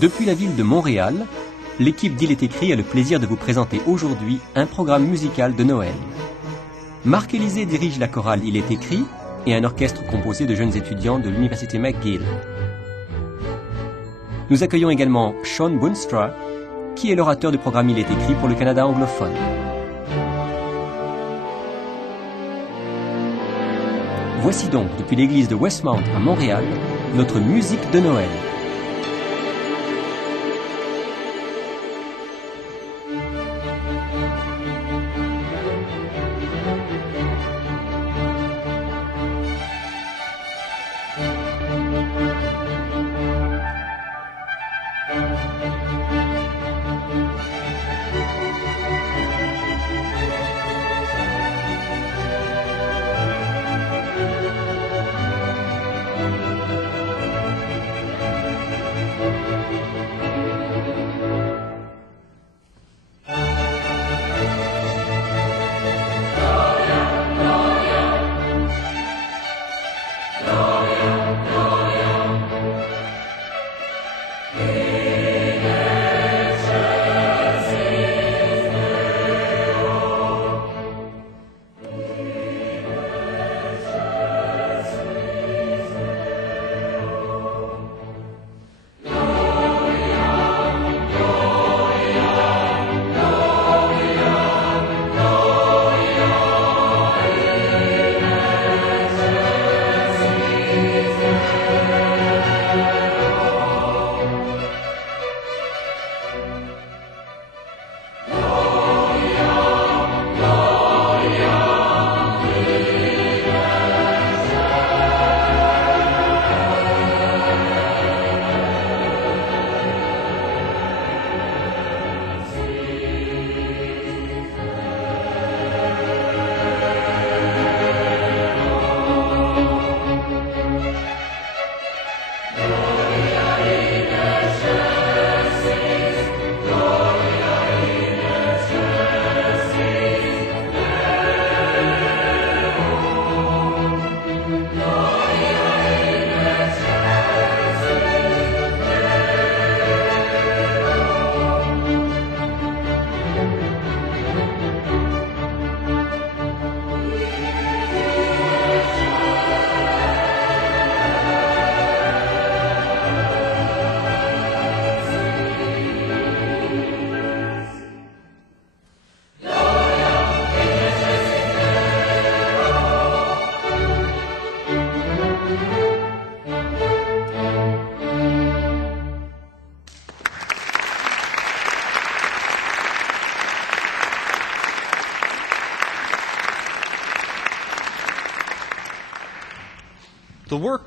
Depuis la ville de Montréal, l'équipe d'Il est écrit a le plaisir de vous présenter aujourd'hui un programme musical de Noël. Marc Élisée dirige la chorale Il est écrit et un orchestre composé de jeunes étudiants de l'université McGill. Nous accueillons également Sean Boonstra, qui est l'orateur du programme Il est écrit pour le Canada anglophone. Voici donc, depuis l'église de Westmount à Montréal, notre musique de Noël.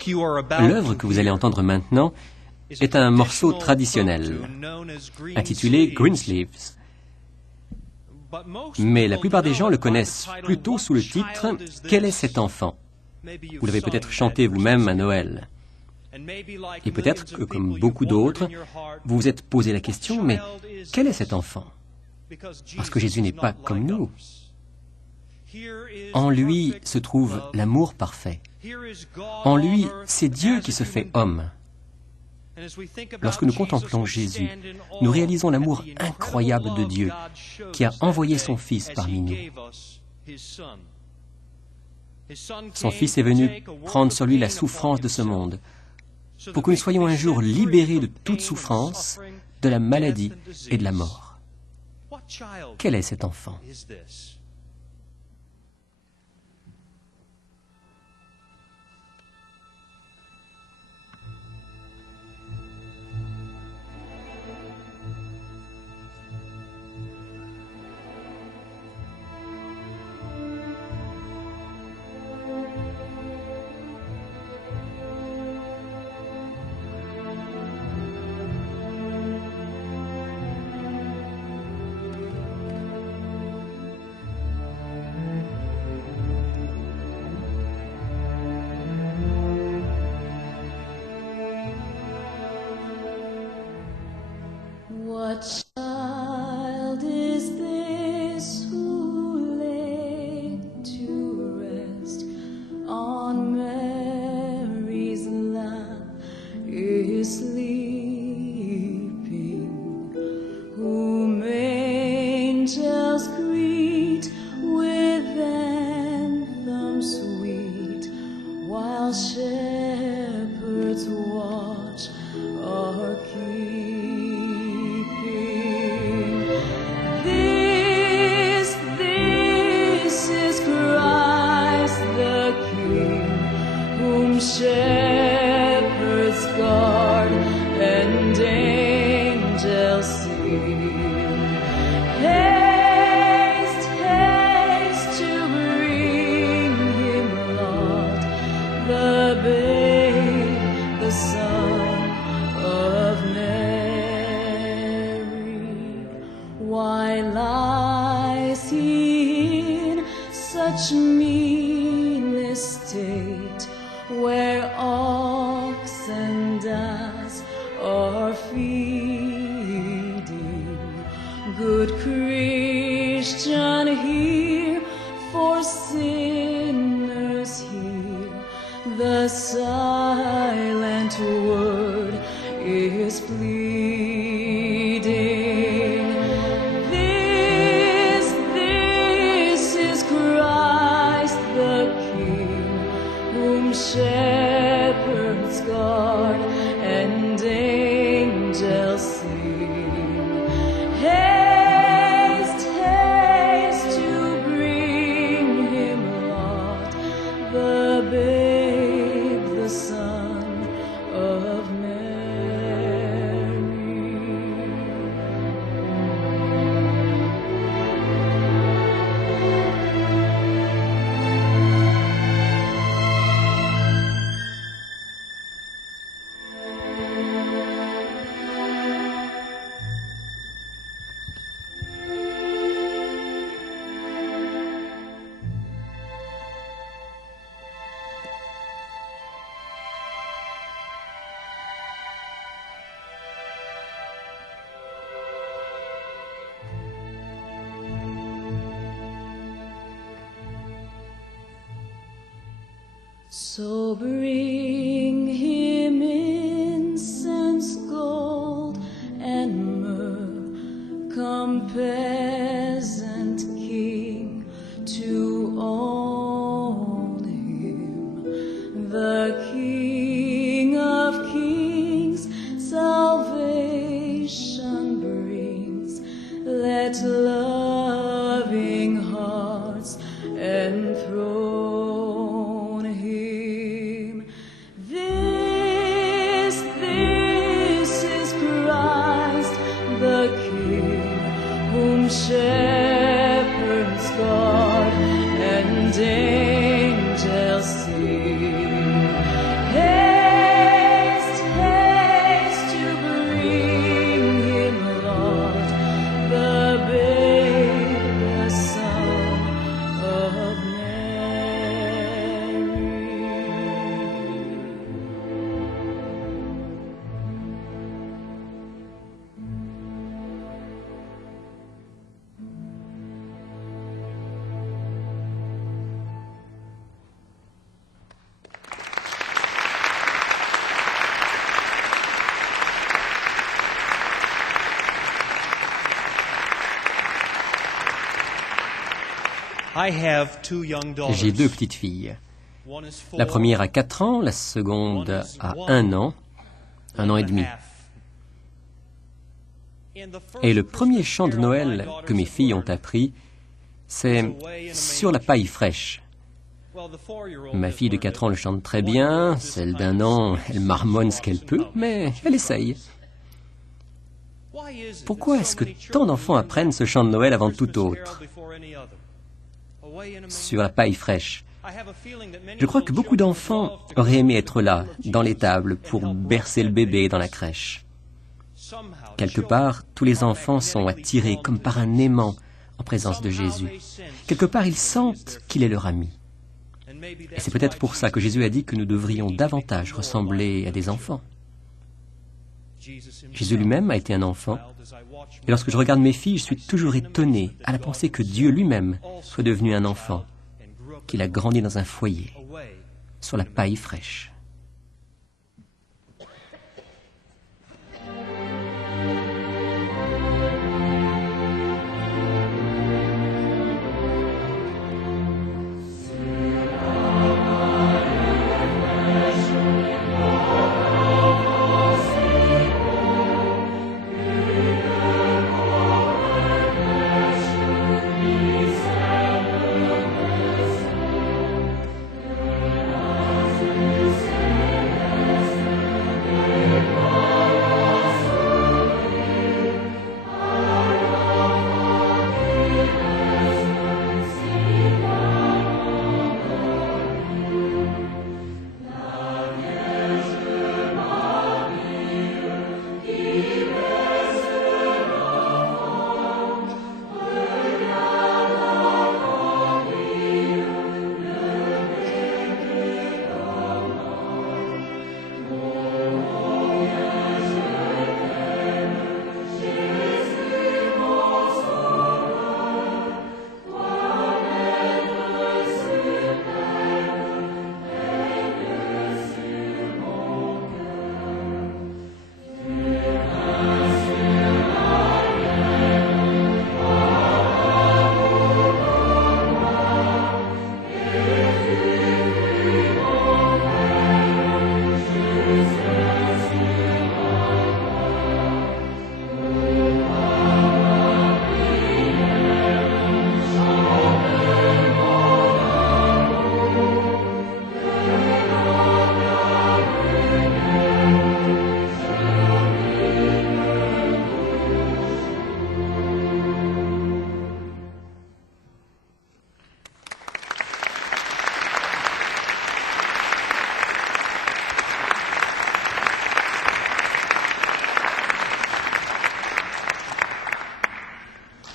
L'œuvre que vous allez entendre maintenant est un morceau traditionnel, intitulé Greensleeves. Mais la plupart des gens le connaissent plutôt sous le titre « Quel est cet enfant ?» Vous l'avez peut-être chanté vous-même à Noël. Et peut-être que, comme beaucoup d'autres, vous vous êtes posé la question « Mais quel est cet enfant ?» Parce que Jésus n'est pas comme nous. En lui se trouve l'amour parfait. En lui, c'est Dieu qui se fait homme. Lorsque nous contemplons Jésus, nous réalisons l'amour incroyable de Dieu qui a envoyé son Fils parmi nous. Son Fils est venu prendre sur lui la souffrance de ce monde pour que nous soyons un jour libérés de toute souffrance, de la maladie et de la mort. Quel est cet enfant ? while shepherds watch are keeping. This is Christ the King, whom shepherds guard and angels sing. Haste, haste to bring him, Lord, the babe, the Son of Mary. Why lies he in such mean estate, where ox and ass are feeding? Good Christian, hear, for sinners hear, the silent word is pleading. This is Christ the King, whom shepherds guard and angels sing. Haste, haste to bring him, Lord, the babe, the Son of Mary. So bring him incense, gold, and myrrh. Come, peasant king, to own him, the King of kings. Salvation brings. Let loving hearts enthrone him. This is Christ the King, whom shepherds guard and angels sing. Haste, haste to bring him, Lord, the babe, the Son of Mary. J'ai deux petites filles. La première a 4 ans, la seconde a 1 an et demi. Et le premier chant de Noël que mes filles ont appris, c'est « Sur la paille fraîche ». Ma fille de 4 ans le chante très bien, celle d'1 an, elle marmonne ce qu'elle peut, mais elle essaye. Pourquoi est-ce que tant d'enfants apprennent ce chant de Noël avant tout autre? Sur la paille fraîche. Je crois que beaucoup d'enfants auraient aimé être là, dans l'étable, pour bercer le bébé dans la crèche. Quelque part, tous les enfants sont attirés comme par un aimant en présence de Jésus. Quelque part, ils sentent qu'il est leur ami. Et c'est peut-être pour ça que Jésus a dit que nous devrions davantage ressembler à des enfants. Jésus lui-même a été un enfant. Et lorsque je regarde mes filles, je suis toujours étonné à la pensée que Dieu lui-même soit devenu un enfant, qu'il a grandi dans un foyer, sur la paille fraîche.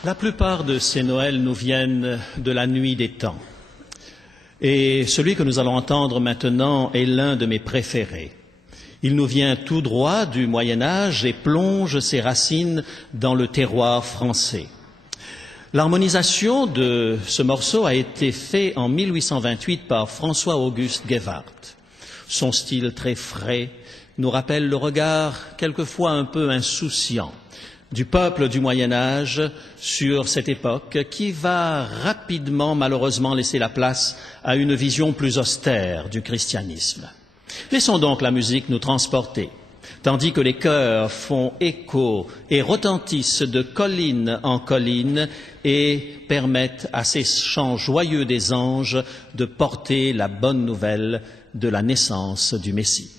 La plupart de ces Noëls nous viennent de la nuit des temps. Et celui que nous allons entendre maintenant est l'un de mes préférés. Il nous vient tout droit du Moyen Âge et plonge ses racines dans le terroir français. L'harmonisation de ce morceau a été faite en 1828 par François-Auguste Guévart. Son style très frais nous rappelle le regard quelquefois un peu insouciant du peuple du Moyen Âge sur cette époque qui va rapidement, malheureusement, laisser la place à une vision plus austère du christianisme. Laissons donc la musique nous transporter, tandis que les chœurs font écho et retentissent de colline en colline et permettent à ces chants joyeux des anges de porter la bonne nouvelle de la naissance du Messie.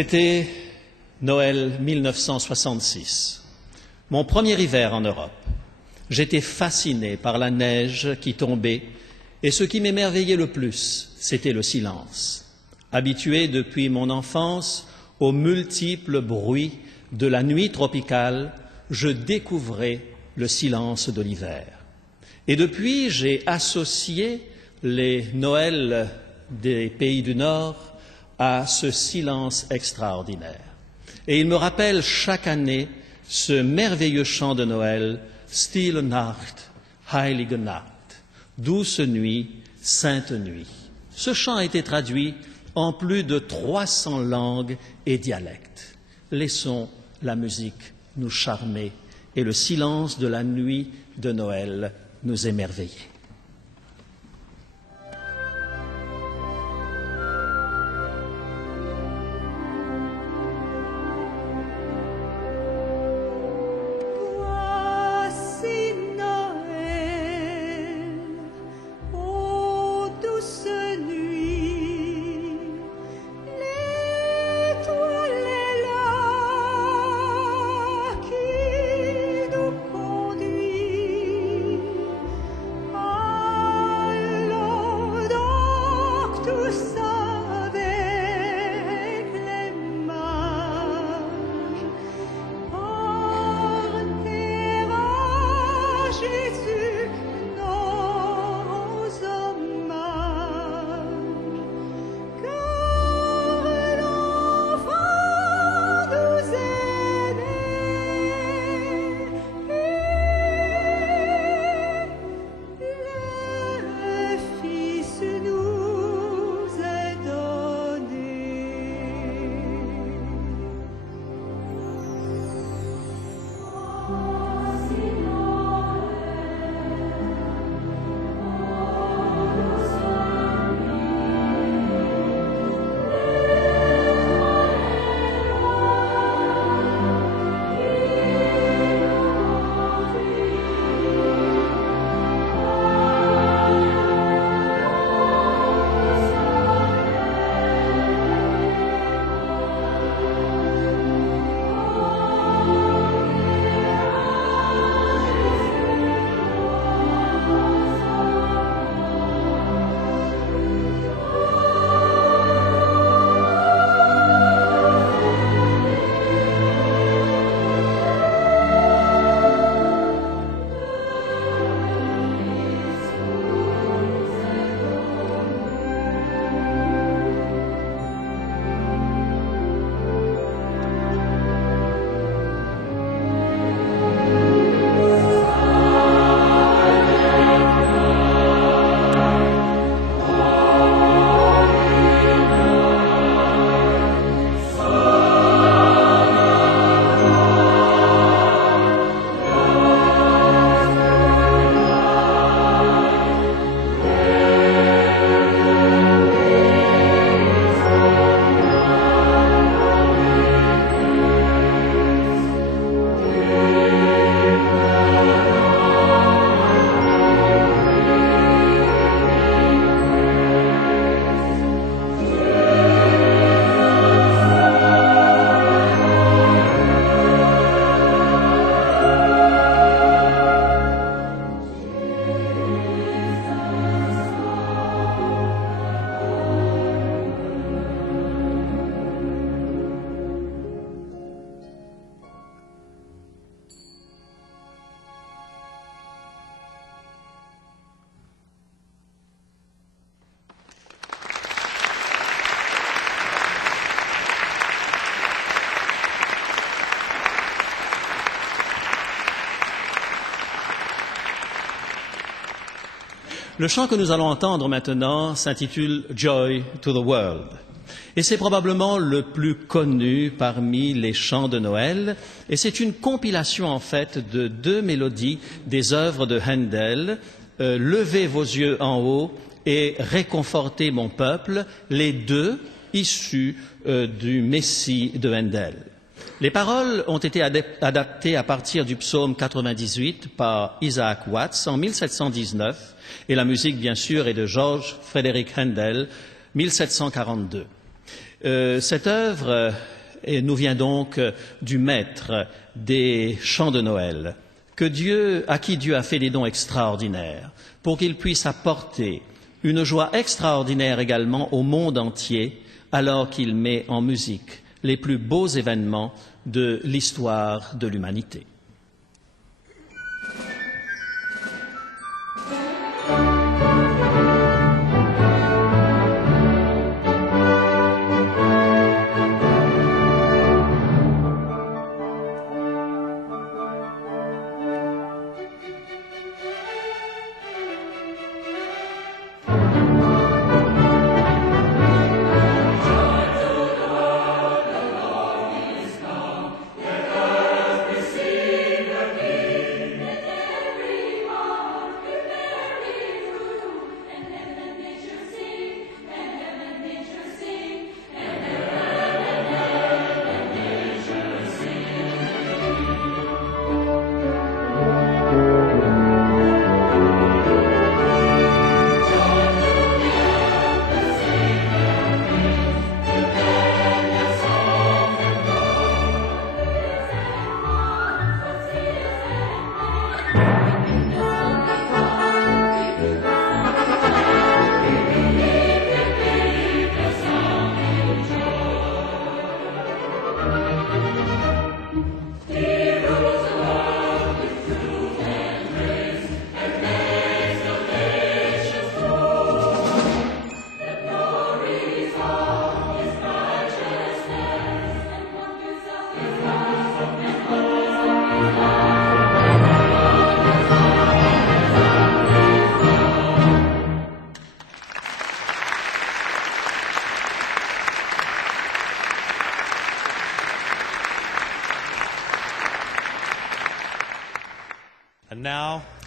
C'était Noël 1966, mon premier hiver en Europe. J'étais fasciné par la neige qui tombait et ce qui m'émerveillait le plus, c'était le silence. Habitué depuis mon enfance aux multiples bruits de la nuit tropicale, je découvrais le silence de l'hiver. Et depuis, j'ai associé les Noëls des pays du Nord à ce silence extraordinaire. Et il me rappelle chaque année ce merveilleux chant de Noël, Stille Nacht, Heilige Nacht, douce nuit, sainte nuit. Ce chant a été traduit en plus de 300 langues et dialectes. Laissons la musique nous charmer et le silence de la nuit de Noël nous émerveiller. Conduit Le chant que nous allons entendre maintenant s'intitule Joy to the World. Et c'est probablement le plus connu parmi les chants de Noël. Et c'est une compilation en fait de 2 mélodies des œuvres de Handel, Levez vos yeux en haut et Réconfortez mon peuple, les 2 issus du Messie de Handel. Les paroles ont été adaptées à partir du psaume 98 par Isaac Watts en 1719 et la musique, bien sûr, est de George Frederick Handel, 1742. Cette œuvre nous vient donc du maître des chants de Noël, à qui Dieu a fait des dons extraordinaires, pour qu'il puisse apporter une joie extraordinaire également au monde entier, alors qu'il met en musique les plus beaux événements de l'histoire de l'humanité.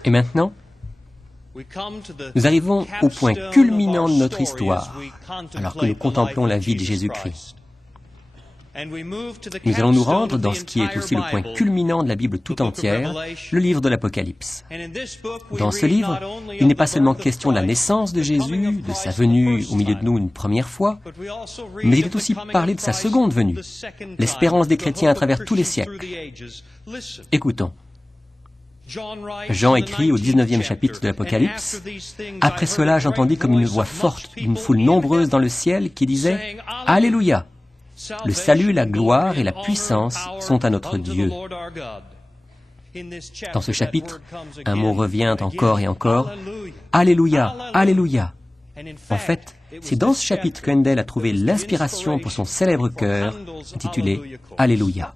Et maintenant, nous arrivons au point culminant de notre histoire, alors que nous contemplons la vie de Jésus-Christ. Nous allons nous rendre dans ce qui est aussi le point culminant de la Bible tout entière, le livre de l'Apocalypse. Dans ce livre, il n'est pas seulement question de la naissance de Jésus, de sa venue au milieu de nous une première fois, mais il est aussi parlé de sa seconde venue, l'espérance des chrétiens à travers tous les siècles. Écoutons. Jean écrit au 19e chapitre de l'Apocalypse, « Après cela, j'entendis comme une voix forte d'une foule nombreuse dans le ciel qui disait « Alléluia ! Le salut, la gloire et la puissance sont à notre Dieu. » Dans ce chapitre, un mot revient encore et encore, « Alléluia, Alléluia !» En fait, c'est dans ce chapitre qu'Handel a trouvé l'inspiration pour son célèbre chœur intitulé « Alléluia ».